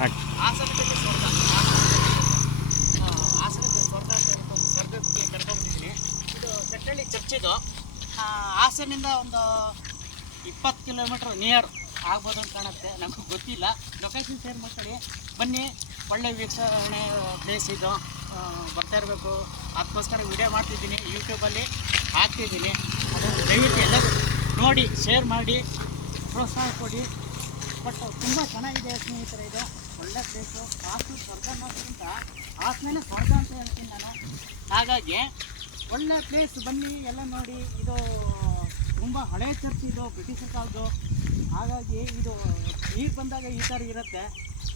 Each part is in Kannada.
ಹಾಸನದಲ್ಲಿ ಸ್ವರ್ಗ, ಹಾಸನದಲ್ಲಿ ಸ್ವರ್ಗ ಅಂತ ಹೇಳ್ಬಿಟ್ಟು ಒಂದು ಸ್ವರ್ಗಕ್ಕೆ ಕರ್ಕೊಂಡ್ಬಂದಿದ್ದೀನಿ. ಇದು ಚಟ್ಟಳ್ಳಿ ಚರ್ಚ್ ಇದು. ಹಾಸನಿಂದ ಒಂದು 20 ಕಿಲೋಮೀಟ್ರ್ ನಿಯರ್ ಆಗ್ಬೋದು ಅಂತ ಕಾಣುತ್ತೆ, ನಮಗೆ ಗೊತ್ತಿಲ್ಲ. ಲೊಕೇಶನ್ ಶೇರ್ ಮಾಡ್ಕೊಳ್ಳಿ, ಬನ್ನಿ. ಒಳ್ಳೆ ವೀಕ್ಷಣೆ ಪ್ಲೇಸ್ ಇದು, ಬರ್ತಾ ಇರಬೇಕು. ಅದಕ್ಕೋಸ್ಕರ ವಿಡಿಯೋ ಮಾಡ್ತಿದ್ದೀನಿ, ಯೂಟ್ಯೂಬಲ್ಲಿ ಹಾಕ್ತಿದ್ದೀನಿ. ಅದನ್ನು ದಯವಿಟ್ಟು ಎಲ್ಲ ನೋಡಿ, ಶೇರ್ ಮಾಡಿ, ಪ್ರೋತ್ಸಾಹ ಕೊಡಿ. ಬಟ್ ತುಂಬ ಚೆನ್ನಾಗಿದೆ ಸ್ನೇಹಿತರೆ, ಇದು ಒಳ್ಳೆ ಪ್ಲೇಸು. ಹಾಸನ ಸ್ವರ್ಗ ಅನ್ನೋದ್ರಿಂದ ಹಾಸನಲ್ಲೇ ಸ್ವರ್ಗ ಅಂತ ಹೇಳ್ತೀನಿ ನಾನು. ಹಾಗಾಗಿ ಒಳ್ಳೆ ಪ್ಲೇಸ್, ಬನ್ನಿ ಎಲ್ಲ ನೋಡಿ. ಇದು ತುಂಬ ಹಳೆಯ ಚರ್ಚ್ ಇದು, ಬ್ರಿಟಿಷರ್ ಕಾಲದ್ದು. ಹಾಗಾಗಿ ಇದು ನೀರು ಬಂದಾಗ ಈ ಥರ ಇರುತ್ತೆ.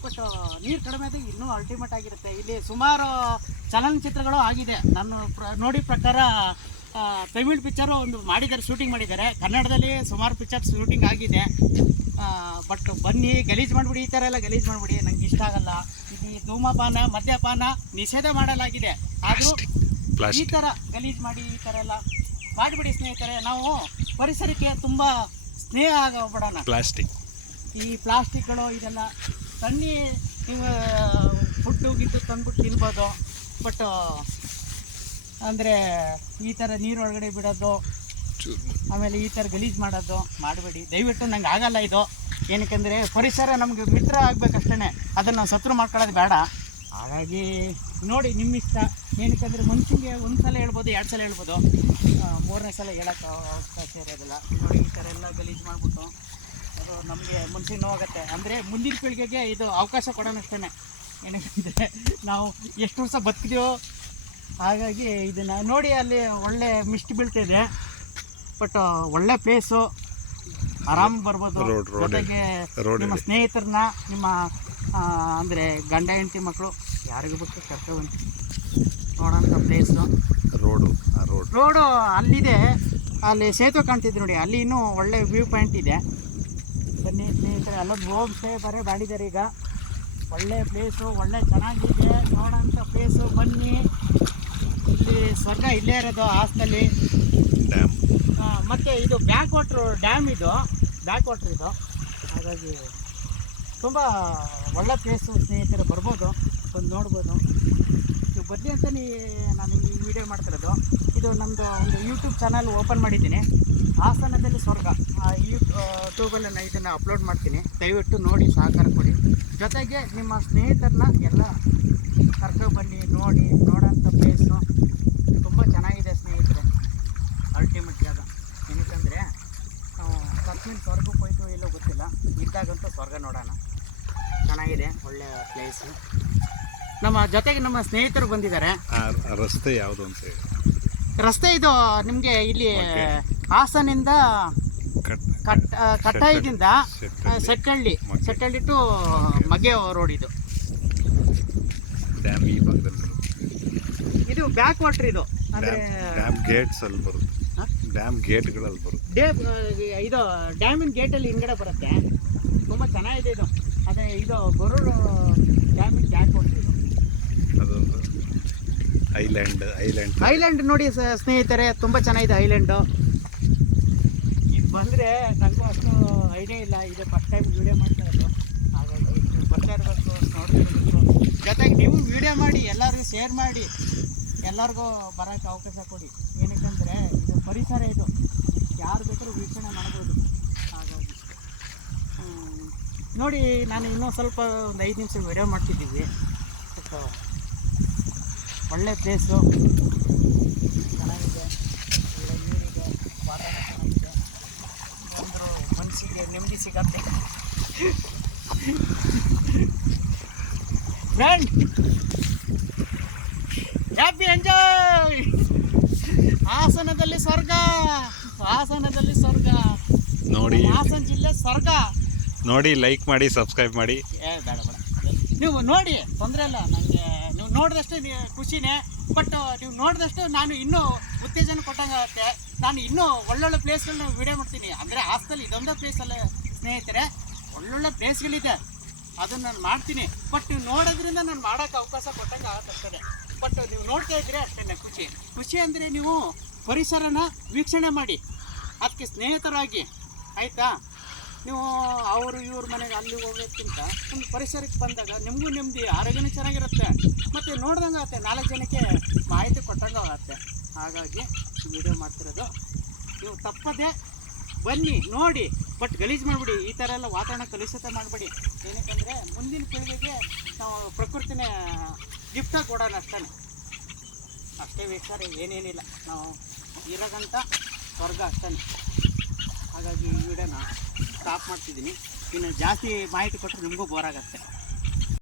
ಬಟ್ ನೀರು ಕಡಿಮೆ ಆದಾಗ ಇನ್ನೂ ಅಲ್ಟಿಮೇಟ್ ಆಗಿರುತ್ತೆ. ಇಲ್ಲಿ ಸುಮಾರು ಚಲನಚಿತ್ರಗಳು ಆಗಿದೆ. ನಾನು ನೋಡಿ ಪ್ರಕಾರ ತಮಿಳ್ ಪಿಕ್ಚರು ಒಂದು ಮಾಡಿದ್ದಾರೆ, ಶೂಟಿಂಗ್ ಮಾಡಿದ್ದಾರೆ. ಕನ್ನಡದಲ್ಲಿ ಸುಮಾರು ಪಿಕ್ಚರ್ ಶೂಟಿಂಗ್ ಆಗಿದೆ. ಬಟ್ ಬನ್ನಿ, ಗಲೀಜು ಮಾಡಿಬಿಡಿ, ಈ ಥರ ಎಲ್ಲ ಗಲೀಜು ಮಾಡಿಬಿಡಿ, ನಂಗೆ ಇಷ್ಟ ಆಗಲ್ಲ. ಇಲ್ಲಿ ಧೂಮಪಾನ, ಮದ್ಯಪಾನ ನಿಷೇಧ ಮಾಡಲಾಗಿದೆ. ಆದರೂ ಈ ಥರ ಗಲೀಜು ಮಾಡಿ ಈ ಥರ ಎಲ್ಲ ಮಾಡಿಬಿಡಿ ಸ್ನೇಹಿತರೆ. ನಾವು ಪರಿಸರಕ್ಕೆ ತುಂಬ ಸ್ನೇಹ ಆಗೋಗ್ಬಿಡೋಣ. ಈ ಪ್ಲಾಸ್ಟಿಕ್ಗಳು ಇದೆಲ್ಲ ತನ್ನಿ, ನೀವು ಫುಡ್ಡು ಗಿದ್ದು ತಂದ್ಬಿಟ್ಟು ತಿನ್ಬೋದು. ಬಟ್ ಅಂದರೆ ಈ ಥರ ನೀರೊಳಗಡೆ ಬಿಡೋದು, ಆಮೇಲೆ ಈ ಥರ ಗಲೀಜು ಮಾಡೋದು ಮಾಡಬೇಡಿ ದಯವಿಟ್ಟು. ನಂಗೆ ಆಗಲ್ಲ ಇದು. ಏನಕ್ಕೆಂದರೆ ಪರಿಸರ ನಮಗೆ ಮಿತ್ರ ಆಗಬೇಕಷ್ಟೇ, ಅದನ್ನು ನಾವು ಶತ್ರು ಮಾಡ್ಕೊಳ್ಳೋದು ಬೇಡ. ಹಾಗಾಗಿ ನೋಡಿ, ನಿಮ್ಮ ಇಷ್ಟ. ಏನಕ್ಕೆಂದರೆ ಮನುಷ್ಯನಿಗೆ ಒಂದು ಸಲ ಹೇಳ್ಬೋದು, 2 ಸಲ ಹೇಳ್ಬೋದು, 3ನೇ ಸಲ ಹೇಳೋಕ್ಕೆ ಅವಕಾಶ ಇರೋದಿಲ್ಲ. ನೋಡಿ, ಈ ಥರ ಎಲ್ಲ ಗಲೀಜು ಮಾಡಿಬಿಟ್ಟು ಅದು ನಮಗೆ ಮನ್ಸಿಗೆ ನೋವಾಗುತ್ತೆ. ಅಂದರೆ ಮುಂದಿನ ಪೀಳಿಗೆಗೆ ಇದು ಅವಕಾಶ ಕೊಡೋಣ ಅಷ್ಟೇ. ಏನಕ್ಕೆಂದರೆ ನಾವು ಎಷ್ಟು ವರ್ಷ ಬದುಕಿದೆಯೋ. ಹಾಗಾಗಿ ಇದನ್ನು ನೋಡಿ, ಅಲ್ಲಿ ಒಳ್ಳೆ ಮಿಸ್ಟ್ ಬೀಳ್ತಾಯಿದೆ. ಬಟ್ ಒಳ್ಳೆ ಪ್ಲೇಸು, ಆರಾಮ್ ಬರ್ಬೋದು. ಜೊತೆಗೆ ನಿಮ್ಮ ಸ್ನೇಹಿತರನ್ನ, ನಿಮ್ಮ ಅಂದರೆ ಗಂಡ ಹೆಂಡತಿ ಮಕ್ಕಳು ಯಾರಿಗೂ ಬಿಟ್ಟು ಕರ್ಕೊಂಡು ನೋಡೋಂಥ ಪ್ಲೇಸು. ರೋಡು ಅಲ್ಲಿದೆ, ಅಲ್ಲಿ ಸೇತುವೆ ಕಾಣ್ತಿದ್ದೆ ನೋಡಿ, ಅಲ್ಲಿ ಇನ್ನೂ ಒಳ್ಳೆ ವ್ಯೂ ಪಾಯಿಂಟ್ ಇದೆ. ಬನ್ನಿ ಸ್ನೇಹಿತರೆ, ಅಲ್ಲೊಂದು ಹೋಮ್ ಸ್ಟೇ ಮಾಡಿದ್ದಾರೆ ಈಗ. ಒಳ್ಳೆ ಪ್ಲೇಸು, ಒಳ್ಳೆ ಚೆನ್ನಾಗಿದೆ ನೋಡೋಂಥ ಪ್ಲೇಸು. ಬನ್ನಿ, ಇಲ್ಲಿ ಸ್ವರ್ಗ ಇಲ್ಲೇ ಇರೋದು ಹಾಸನಲ್ಲಿ. ಮತ್ತು ಇದು ಬ್ಯಾಕ್ ವಾಟ್ರು ಡ್ಯಾಮ್, ಇದು ಬ್ಯಾಕ್ ವಾಟ್ರ್ ಇದು. ಹಾಗಾಗಿ ತುಂಬ ಒಳ್ಳೆ ಪ್ಲೇಸು ಸ್ನೇಹಿತರೆ, ಬರ್ಬೋದು, ಬಂದು ನೋಡ್ಬೋದು. ನೀವು ಬರಲಿ ಅಂತ ನಾನು ಈ ವಿಡಿಯೋ ಮಾಡ್ತಿರೋದು. ಇದು ನಮ್ಮದು ಒಂದು ಯೂಟ್ಯೂಬ್ ಚಾನಲ್ ಓಪನ್ ಮಾಡಿದ್ದೀನಿ, ಹಾಸನದಲ್ಲಿ ಸ್ವರ್ಗ. ಯೂಟ್ಯೂಬಲ್ಲಿ ನಾನು ಇದನ್ನು ಅಪ್ಲೋಡ್ ಮಾಡ್ತೀನಿ. ದಯವಿಟ್ಟು ನೋಡಿ, ಸಹಕಾರ ಕೊಡಿ. ಜೊತೆಗೆ ನಿಮ್ಮ ಸ್ನೇಹಿತರನ್ನ ಎಲ್ಲ ಕರ್ಕೊಬನ್ನಿ, ನೋಡಿ. ನೋಡೋಂಥ ಪ್ಲೇಸು ತುಂಬ ಚೆನ್ನಾಗಿದೆ ಸ್ನೇಹಿತರೆ, ಅಲ್ಟಿಮೇಟ್ ಜಾಗ. ಏನಕ್ಕಂದರೆ ತಕ್ಷಣ ಸ್ವರ್ಗಕ್ಕೆ ಹೋಯ್ತು ಇಲ್ಲೋ ಗೊತ್ತಿಲ್ಲ, ಇದ್ದಾಗಂತೂ ಸ್ವರ್ಗ ನೋಡೋಣ. ಚೆನ್ನಾಗಿದೆ, ಒಳ್ಳೆ ಪ್ಲೇಸು. ನಮ್ಮ ಜೊತೆಗೆ ನಮ್ಮ ಸ್ನೇಹಿತರು ಬಂದಿದ್ದಾರೆ. ರಸ್ತೆ ಯಾವುದು ಅಂತ ಹೇಳಿ? ರಸ್ತೆ ಇದು ನಿಮಗೆ ಇಲ್ಲಿ ಹಾಸನಿಂದ ಕಟ್ಟಾಯದಿಂದ ಸೆಟ್ಟಳ್ಳಿ ಟು ಮಗೆ ರೋಡ್. ಇದು ಡ್ಯಾಮ್ ಈ ಭಾಗದಲ್ಲಿ ಇದು ಬ್ಯಾಕ್ ವಾಟರ್. ಇದು ಅಂದರೆ ಡ್ಯಾಮ್ ಗೇಟ್ಸ್ ಅಲ್ಲಿ ಬರುತ್ತೆ, ಡ್ಯಾಮ್ ಗೇಟ್ಗಳಲ್ಲಿ ಬರುತ್ತೆ. ಇದು ಡ್ಯಾಮಿನ ಗೇಟಲ್ಲಿ ಹಿಂಗಡೆ ಬರುತ್ತೆ. ತುಂಬ ಚೆನ್ನಾಗಿದೆ ಇದು. ಅದೇ ಇದು ಗೊರೂರು ಡ್ಯಾಮಿನ ಬ್ಯಾಕ್ ವಾಟರ್. ಇದು ಅದೊಂದು ಐಲ್ಯಾಂಡ್ ನೋಡಿ ಸ್ನೇಹಿತರೆ, ತುಂಬ ಚೆನ್ನಾಗಿದೆ ಐಲ್ಯಾಂಡು. ಇದು ಬಂದರೆ ನನಗೂ ಅಷ್ಟು ಐಡಿಯಾ ಇಲ್ಲ, ಇದು ಫಸ್ಟ್ ಟೈಮ್ ವೀಡಿಯೋ ಮಾಡ್ತಾ ಇರೋದು. ಹಾಗಾಗಿ ಬರ್ತಾ ಇರಬೇಕು, ನೋಡ್ತಿರ್ಬೇಕು. ಜೊತೆಗೆ ನೀವು ವೀಡಿಯೋ ಮಾಡಿ ಎಲ್ಲರಿಗೂ ಶೇರ್ ಮಾಡಿ, ಎಲ್ಲರಿಗೂ ಬರೋಕ್ಕೆ ಅವಕಾಶ ಕೊಡಿ. ಏನಕ್ಕಂದರೆ ಇದು ಪರಿಸರ, ಇದು ಯಾರು ಬೇಕಾದ್ರೂ ವೀಕ್ಷಣೆ ಮಾಡ್ಬೋದು. ಹಾಗಾಗಿ ನೋಡಿ, ನಾನು ಇನ್ನೂ ಸ್ವಲ್ಪ ಒಂದು 5 ನಿಮಿಷ ವೀಡಿಯೋ ಮಾಡ್ತಿದ್ದೀವಿ. ಒಳ್ಳೆ ಪ್ಲೇಸು, ಚೆನ್ನಾಗಿದೆ, ಒಳ್ಳೆ ನೀರಿದೆ, ವಾತಾವರಣ ಚೆನ್ನಾಗಿದೆ. ಅಂದರೂ ಮನಸ್ಸಿಗೆ ನೆಮ್ಮದಿ ಸಿಗತ್ತೆ. Friend, happy enjoy. ಹಾಸನದಲ್ಲಿ ಸ್ವರ್ಗ, ಹಾಸನದಲ್ಲಿ ಸ್ವರ್ಗ ನೋಡಿ. ಹಾಸನ ಜಿಲ್ಲೆ ಸ್ವರ್ಗ ನೋಡಿ. ಲೈಕ್ ಮಾಡಿ, ಸಬ್ಸ್ಕ್ರೈಬ್ ಮಾಡಿ. ಬೇಡ ನೀವು ನೋಡಿ, ತೊಂದರೆ ಇಲ್ಲ ನನಗೆ. ನೀವು ನೋಡಿದಷ್ಟು ಖುಷಿನೇ. ಬಟ್ ನೀವು ನೋಡಿದಷ್ಟು ನಾನು ಇನ್ನೂ ಉತ್ತೇಜನ ಕೊಟ್ಟಂಗಾಗುತ್ತೆ. ನಾನು ಇನ್ನೂ ಒಳ್ಳೊಳ್ಳೆ ಪ್ಲೇಸ್ಗಳನ್ನ ವೀಡಿಯೋ ಮಾಡ್ತೀನಿ. ಅಂದರೆ ಹಾಸನಲ್ಲಿ ಇದೊಂದೇ ಪ್ಲೇಸಲ್ಲ ಸ್ನೇಹಿತರೆ, ಒಳ್ಳೊಳ್ಳೆ ಪ್ಲೇಸ್ಗಳಿದೆ, ಅದನ್ನು ನಾನು ಮಾಡ್ತೀನಿ. ಬಟ್ ನೀವು ನೋಡೋದ್ರಿಂದ ನಾನು ಮಾಡೋಕ್ಕೆ ಅವಕಾಶ ಕೊಟ್ಟಂಗೆ ಆಗತ್ತೆ. ಬಟ್ ನೀವು ನೋಡ್ತಾ ಇದ್ರೆ ಅಷ್ಟೇ ಖುಷಿ ಅಂದರೆ ನೀವು ಪರಿಸರನ ವೀಕ್ಷಣೆ ಮಾಡಿ, ಅದಕ್ಕೆ ಸ್ನೇಹಿತರಾಗಿ, ಆಯಿತಾ? ನೀವು ಅವರು ಇವ್ರ ಮನೆಗೆ ಅಲ್ಲಿ ಹೋಗೋದಕ್ಕಿಂತ ಒಂದು ಪರಿಸರಕ್ಕೆ ಬಂದಾಗ ನಿಮಗೂ ನೆಮ್ಮದಿ, ಆರೋಗ್ಯನೂ ಚೆನ್ನಾಗಿರುತ್ತೆ, ಮತ್ತು ನೋಡ್ದಂಗೆ ಆಗುತ್ತೆ, 4 ಜನಕ್ಕೆ ಮಾಹಿತಿ ಕೊಟ್ಟಂಗೆ ಆಗುತ್ತೆ. ಹಾಗಾಗಿ ವಿಡಿಯೋ ಮಾಡ್ತಿರೋದು. ನೀವು ತಪ್ಪದೆ ಬನ್ನಿ, ನೋಡಿ, ಬಟ್ ಗಲೀಜು ಮಾಡಿಬಿಡಿ. ಈ ಥರ ಎಲ್ಲ ವಾತಾವರಣ ಕಲುಷಿತ ಮಾಡಬೇಡಿ. ಏನಕ್ಕಂದರೆ ಮುಂದಿನ ಪೀಳಿಗೆಗೆ ನಾವು ಪ್ರಕೃತಿನೇ ಗಿಫ್ಟಾಗಿ ಕೊಡೋಣ ಅಷ್ಟೇ ಬೇಕಾದ್ರೆ ಏನೇನಿಲ್ಲ. ನಾವು ಇರೋಗಂಟ ಸ್ವರ್ಗ ಅಷ್ಟೇ. ಹಾಗಾಗಿ ಈ ವಿಡಿಯೋನ ಸ್ಟಾಪ್ ಮಾಡ್ತಿದ್ದೀನಿ. ಇನ್ನು ಜಾಸ್ತಿ ಮಾಹಿತಿ ಕೊಟ್ಟರೆ ನಿಮಗೂ ಬೋರ್ ಆಗುತ್ತೆ.